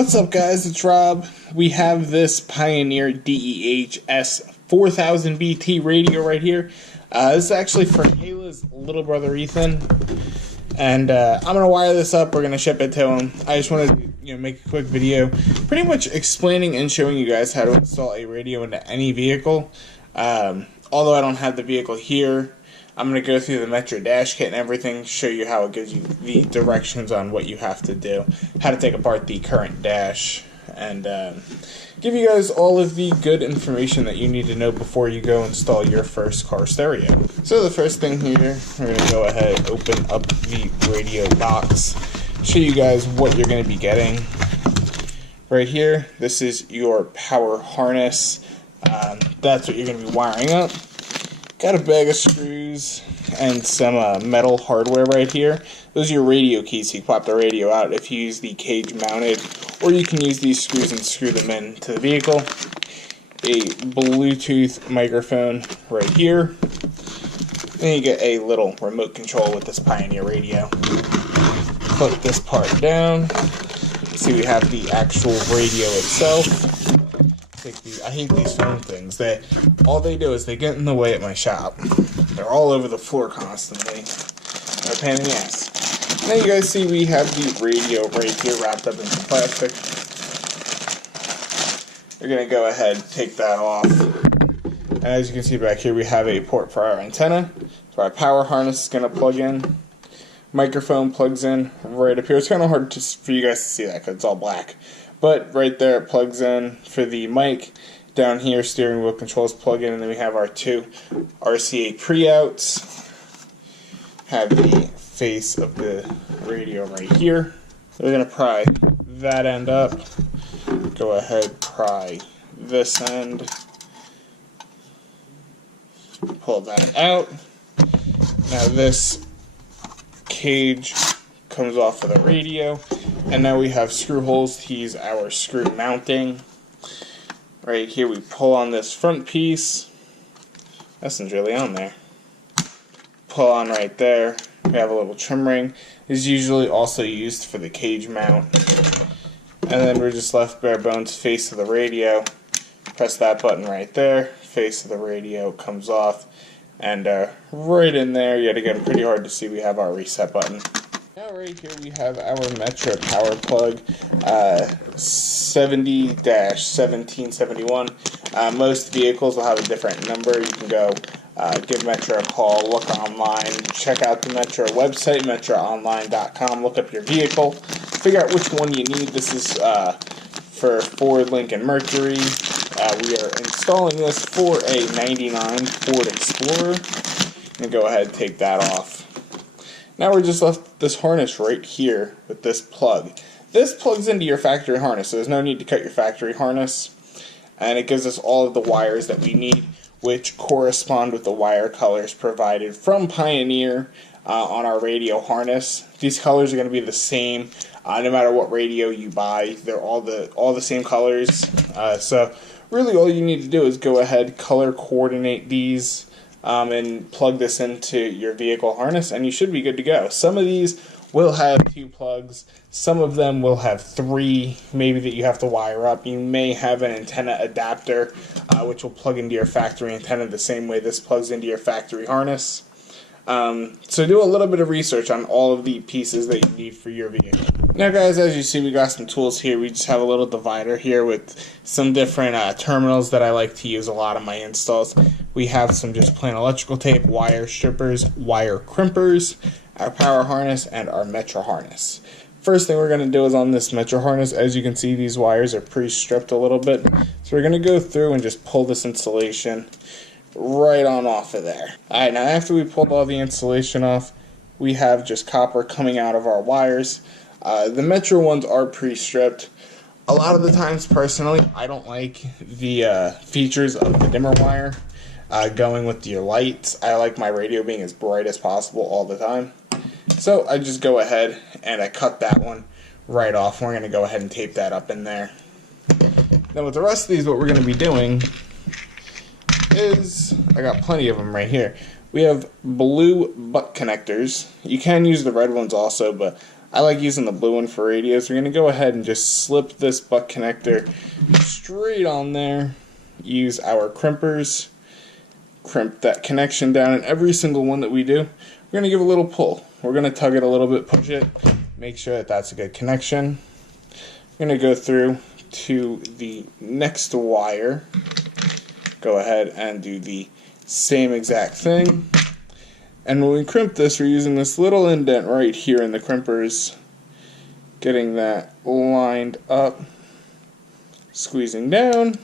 What's up, guys? It's Rob. We have this Pioneer DEH-S 4000 BT radio right here. This is actually for Kayla's little brother Ethan, and I'm gonna wire this up. We're gonna ship it to him. I just wanted to make a quick video, pretty much explaining and showing you guys how to install a radio into any vehicle. Although I don't have the vehicle here, I'm going to go through the Metro Dash Kit and everything, show you how it gives you the directions on what you have to do, how to take apart the current dash, and give you guys all of the good information that you need to know before you go install your first car stereo. So the first thing here, we're going to go ahead and open up the radio box, show you guys what you're going to be getting. Right here, this is your power harness. That's what you're going to be wiring up. Got a bag of screws and some metal hardware right here. Those are your radio keys, so you pop the radio out if you use the cage mounted, or you can use these screws and screw them into the vehicle. A Bluetooth microphone right here. Then you get a little remote control with this Pioneer radio. Put this part down. See, we have the actual radio itself. I hate these phone things. All they do is they get in the way at my shop. They're all over the floor constantly. They're a pain in the ass. Now you guys see we have the radio right here wrapped up in some plastic. We're going to go ahead and take that off. And as you can see back here, we have a port for our antenna. So our power harness is going to plug in. Microphone plugs in right up here. It's kind of hard for you guys to see that because it's all black. But right there it plugs in for the mic. Down here, steering wheel controls plug in, and then we have our two RCA pre-outs. Have the face of the radio right here. We're going to pry that end up. Go ahead, pry this end. Pull that out. Now this cage comes off of the radio, and now we have screw holes to use our screw mounting. Right here we pull on this front piece. Nothing's really on there. Pull on right there. We have a little trim ring. This is usually also used for the cage mount. And then we're just left bare bones, face of the radio. Press that button right there. Face of the radio comes off. And right in there, yet again pretty hard to see, we have our reset button. Now right here we have our Metro power plug 70-1771. Most vehicles will have a different number. You can go give Metro a call, look online, check out the Metro website, metroonline.com, look up your vehicle, figure out which one you need. This is for Ford Lincoln Mercury. We are installing this for a 99 Ford Explorer. And go ahead and take that off. Now we're just left this harness right here with this plug. This plugs into your factory harness, so there's no need to cut your factory harness. And it gives us all of the wires that we need, which correspond with the wire colors provided from Pioneer on our radio harness. These colors are going to be the same no matter what radio you buy. They're all the same colors. So really all you need to do is go ahead, color coordinate these, and plug this into your vehicle harness, and you should be good to go. Some of these will have 2 plugs, some of them will have 3, maybe that you have to wire up. You may have an antenna adapter, which will plug into your factory antenna the same way this plugs into your factory harness. So do a little bit of research on all of the pieces that you need for your vehicle. Now guys, as you see, we got some tools here. We just have a little divider here with some different terminals that I like to use a lot on my installs. We have some just plain electrical tape, wire strippers, wire crimpers, our power harness, and our Metro harness. First thing we're going to do is on this Metro harness, as you can see, these wires are pre-stripped a little bit. So we're going to go through and just pull this insulation right on off of there. Alright, now after we pulled all the insulation off, we have just copper coming out of our wires. The Metro ones are pre-stripped. A lot of the times, personally, I don't like the features of the dimmer wire going with your lights. I like my radio being as bright as possible all the time. So I just go ahead and I cut that one right off. We're going to go ahead and tape that up in there. Now with the rest of these, what we're going to be doing is, I got plenty of them right here. We have blue butt connectors. You can use the red ones also, but I like using the blue one for radios. We're going to go ahead and just slip this butt connector straight on there. Use our crimpers. Crimp that connection down in every single one that we do. We're going to give a little pull. We're going to tug it a little bit, push it, make sure that that's a good connection. We're going to go through to the next wire. Go ahead and do the same exact thing. And when we crimp this, we're using this little indent right here in the crimpers, getting that lined up, squeezing down,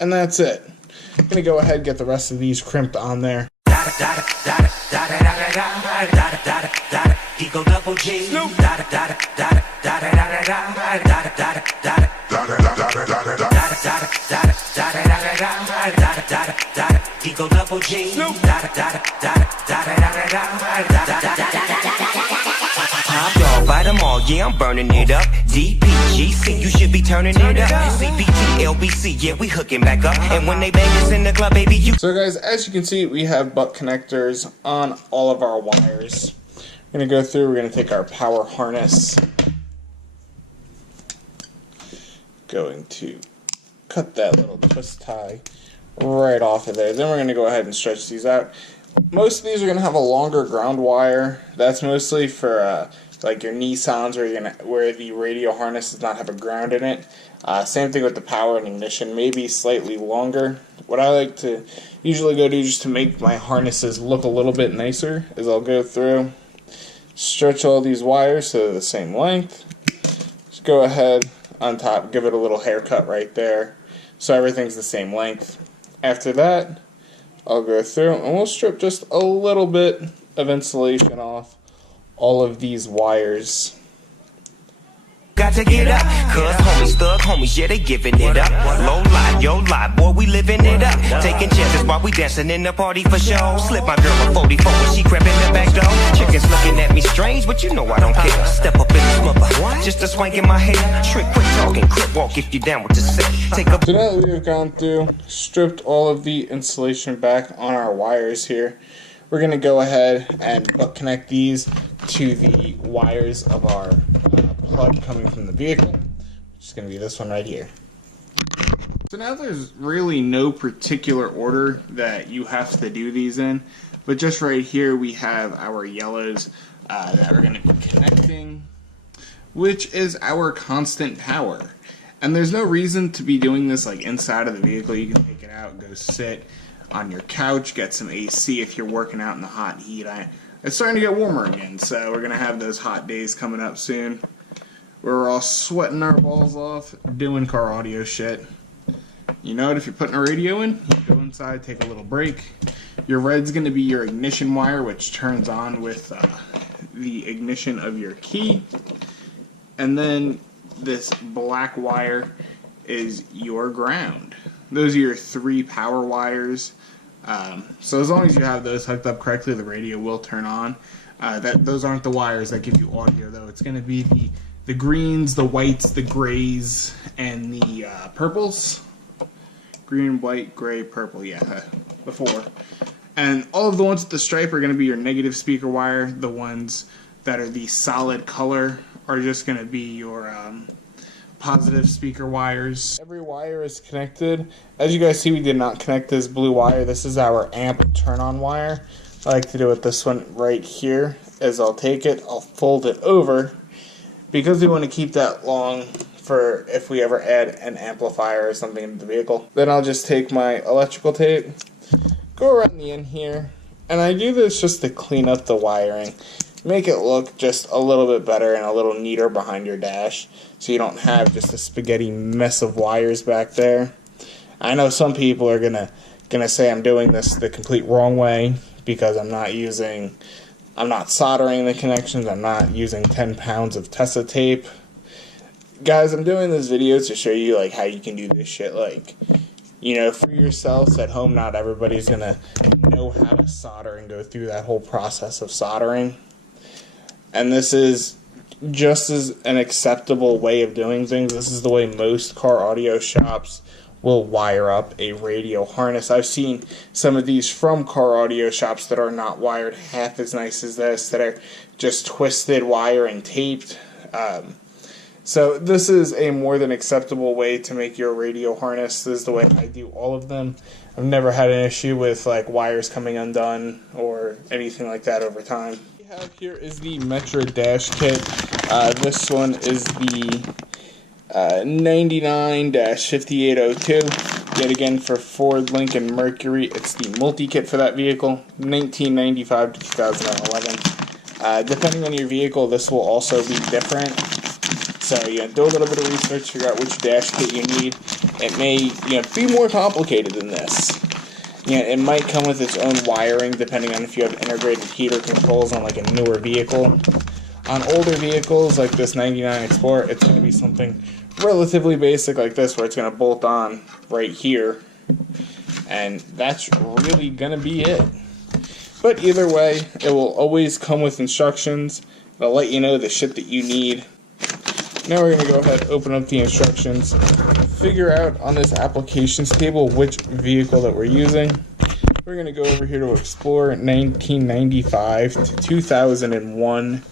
and that's it. I'm going to go ahead and get the rest of these crimped on there. Eagle double G. Eagle double G. Top dog, buy them all, yeah, I'm burning it up. DPGC, you should be turning it up. CPT, LBC, yeah, we hooking back up. And when they bang us in the club, baby, you. So guys, as you can see, we have butt connectors on all of our wires. We're going to go through, we're going to take our power harness. Going to cut that little twist tie right off of there. Then we're going to go ahead and stretch these out. Most of these are going to have a longer ground wire. That's mostly for like your Nissans where the radio harness does not have a ground in it. Same thing with the power and ignition, maybe slightly longer. What I like to usually go do just to make my harnesses look a little bit nicer is I'll go through, stretch all these wires so they're the same length. Just go ahead on top, give it a little haircut right there so everything's the same length. After that, I'll go through and we'll strip just a little bit of insulation off all of these wires. Got to get up, cuz homies, thug homies, yeah, they giving it up. Low life, yo life, boy, we living it up. Taking chances while we dancing in the party for show. Slip my girl a 44 when she crept in the back door. Chickens looking at me strange, but you know I don't care. Step up in this mother, just a swank in my hair. Trick, quick talking, crip walk if you down with the set. Take a. So now that we've gone through, stripped all of the insulation back on our wires here, we're going to go ahead and butt connect these to the wires of our plug coming from the vehicle, which is going to be this one right here. So now there's really no particular order that you have to do these in, but just right here we have our yellows that we're going to be connecting, which is our constant power. And there's no reason to be doing this like inside of the vehicle. You can take it out, go sit on your couch, get some AC if you're working out in the hot heat. It's starting to get warmer again, so we're going to have those hot days coming up soon. We're all sweating our balls off doing car audio shit. You know what, if you're putting a radio in, you go inside, take a little break. Your red's going to be your ignition wire, which turns on with the ignition of your key. And then this black wire is your ground. Those are your 3 power wires. So as long as you have those hooked up correctly, the radio will turn on. Those aren't the wires that give you audio, though. It's going to be the greens, the whites, the grays, and the purples. Green, white, gray, purple, yeah, the 4. And all of the ones with the stripe are going to be your negative speaker wire. The ones that are the solid color are just going to be your positive speaker wires. Every wire is connected. As you guys see, we did not connect this blue wire. This is our amp turn-on wire. I like to do it this one right here. As I'll take it, I'll fold it over, because we want to keep that long for if we ever add an amplifier or something into the vehicle. Then I'll just take my electrical tape, go around the end here, and I do this just to clean up the wiring. Make it look just a little bit better and a little neater behind your dash, so you don't have just a spaghetti mess of wires back there. I know some people are gonna say I'm doing this the complete wrong way because I'm not soldering the connections, I'm not using 10 pounds of Tesa tape. Guys, I'm doing this video to show you like how you can do this shit, like, you know, for yourselves at home. Not everybody's gonna know how to solder and go through that whole process of soldering. And this is just as an acceptable way of doing things. This is the way most car audio shops will wire up a radio harness. I've seen some of these from car audio shops that are not wired half as nice as this, that are just twisted wire and taped. So this is a more than acceptable way to make your radio harness. This is the way I do all of them. I've never had an issue with like wires coming undone or anything like that over time. What we have here is the Metra dash kit. This one is the 99-5802. Yet again for Ford, Lincoln, Mercury. It's the multi-kit for that vehicle, 1995 to 2011. Depending on your vehicle, this will also be different. So, do a little bit of research, figure out which dash kit you need. It may, be more complicated than this. It might come with its own wiring, depending on if you have integrated heater controls on like a newer vehicle. On older vehicles, like this 99 Explorer, it's going to be something relatively basic like this, where it's going to bolt on right here. And that's really going to be it. But either way, it will always come with instructions. It'll let you know the shit that you need. Now we're going to go ahead and open up the instructions, figure out on this applications table which vehicle that we're using. We're going to go over here to Explorer 1995 to 2001.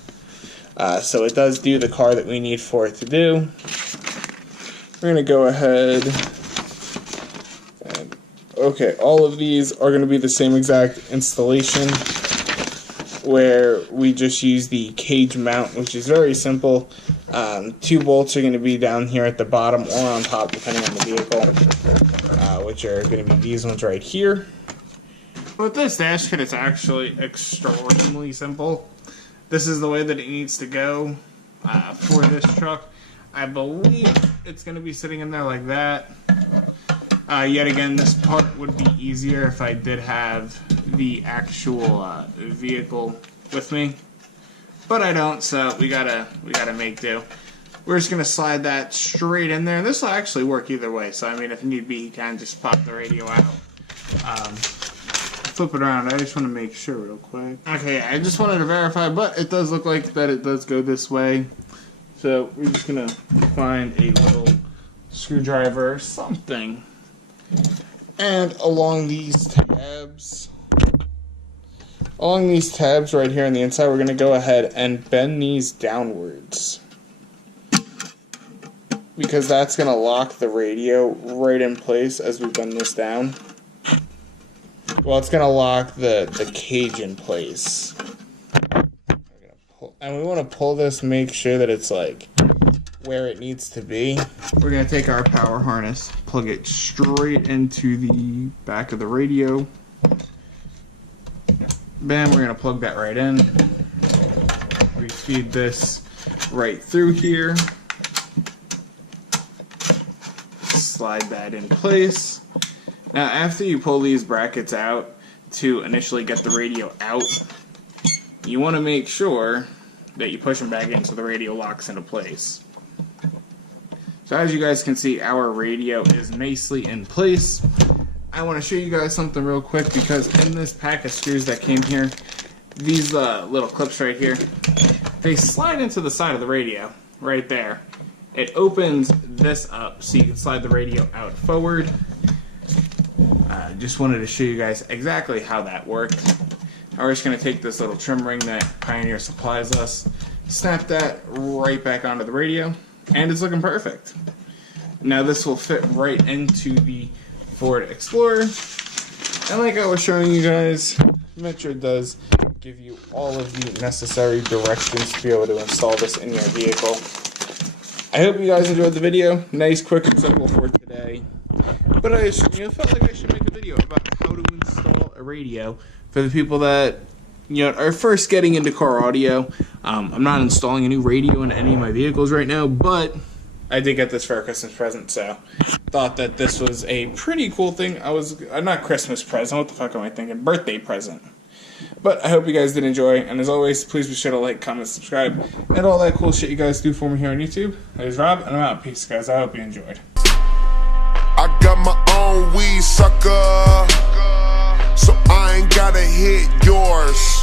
So it does do the car that we need for it to do. We're going to go ahead and, okay, all of these are going to be the same exact installation, where we just use the cage mount, which is very simple. 2 bolts are going to be down here at the bottom or on top, depending on the vehicle, which are going to be these ones right here. With this dash kit, it's actually extremely simple. This is the way that it needs to go for this truck. I believe it's going to be sitting in there like that. Yet again, this part would be easier if I did have the actual vehicle with me, but I don't, so we gotta make do. We're just gonna slide that straight in there. This will actually work either way, so I mean, if need be, you can just pop the radio out. Flip it around. I just want to make sure real quick. Okay, I just wanted to verify, but it does look like that it does go this way. So we're just gonna find a little screwdriver or something. And along these tabs right here on the inside, we're going to go ahead and bend these downwards, because that's going to lock the radio right in place as we bend this down. Well, it's going to lock the cage in place. And we want to pull this, make sure that it's like where it needs to be. We're going to take our power harness, plug it straight into the back of the radio. Bam, we're going to plug that right in. We feed this right through here. Slide that in place. Now, after you pull these brackets out to initially get the radio out, you want to make sure that you push them back in so the radio locks into place. So as you guys can see, our radio is nicely in place. I want to show you guys something real quick, because in this pack of screws that came here, these little clips right here, they slide into the side of the radio, right there. It opens this up so you can slide the radio out forward. Just wanted to show you guys exactly how that worked. We're just going to take this little trim ring that Pioneer supplies us, snap that right back onto the radio, and it's looking perfect. Now this will fit right into the Ford Explorer, and like I was showing you guys, Metra does give you all of the necessary directions to be able to install this in your vehicle. I hope you guys enjoyed the video. Nice, quick, and simple for today. But I felt like I should make a video about how to install a radio for the people that are first getting into car audio. I'm not installing a new radio in any of my vehicles right now, but I did get this for a Christmas present, so thought that this was a pretty cool thing. Not Christmas present, what the fuck am I thinking? Birthday present. But I hope you guys did enjoy, and as always, please be sure to like, comment, subscribe, and all that cool shit you guys do for me here on YouTube. There's Rob, and I'm out. Peace, guys. I hope you enjoyed. I got my own weed sucker, so I ain't gotta hit yours.